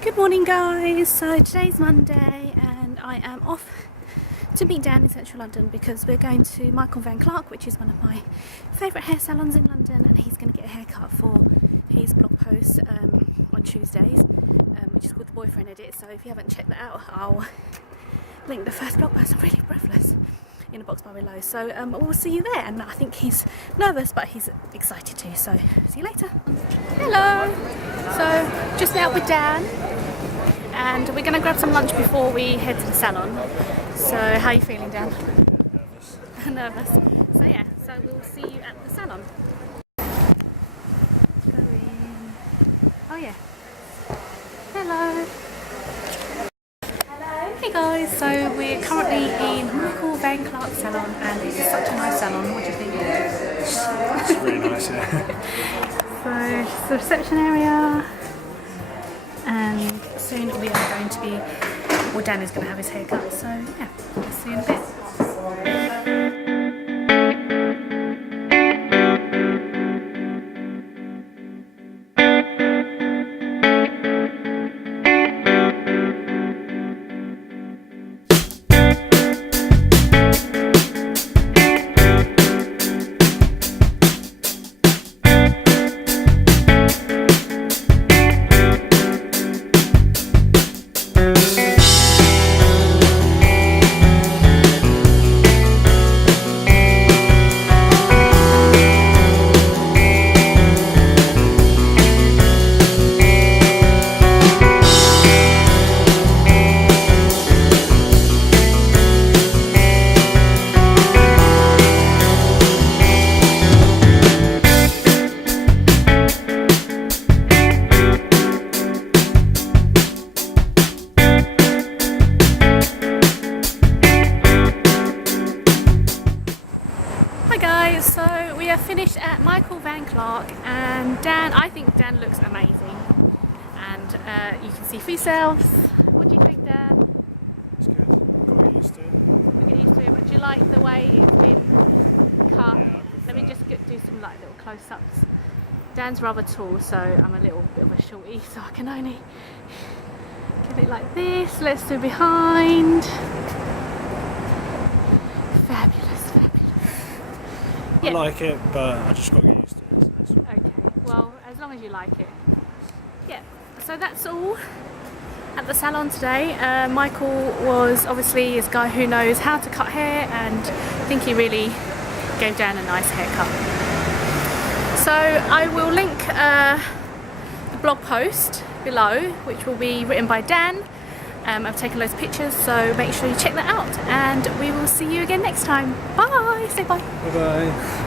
Good morning guys, so today's Monday and I am off to meet Dan in central London because we're going to Michael Van Clarke, which is one of my favourite hair salons in London, and he's going to get a haircut for his blog post on Tuesdays, which is called The Boyfriend Edit. So if you haven't checked that out, I'll link the first blog post. I'm really breathless, in the box bar below. So we'll see you there, and I think he's nervous but he's excited too, so see you later. Hello! So just out with Dan and we're going to grab some lunch before we head to the salon. So how are you feeling, Dan? Nervous. Nervous. So yeah, so we'll see you at the salon. Go in. Oh yeah. Hello. Hey guys, so we're currently in Michael Van Clarke salon and it's such a nice salon. What do you think? It's really nice, yeah. So it's the reception area and soon we are going to be, well, Dan is going to have his hair cut, so yeah, we'll see you in a bit. So we are finished at Michael Van Clarke and Dan, I think Dan looks amazing, and you can see for yourselves. What do you think, Dan? It's good. Got to get used to it. We'll get used to it, but do you like the way it's been cut? Yeah, Let me just do some like little close-ups. Dan's rather tall, so I'm a little bit of a shorty, so I can only get it like this. Let's do behind. Fabulous. I like it, but I just got to get used to it. So Okay, well, as long as you like it. Yeah, so that's all at the salon today. Michael was obviously this guy who knows how to cut hair, and I think he really gave Dan a nice haircut. So I will link the blog post below, which will be written by Dan. I've taken loads of pictures, so make sure you check that out, and we will see you again next time. Bye! Say bye. bye-bye.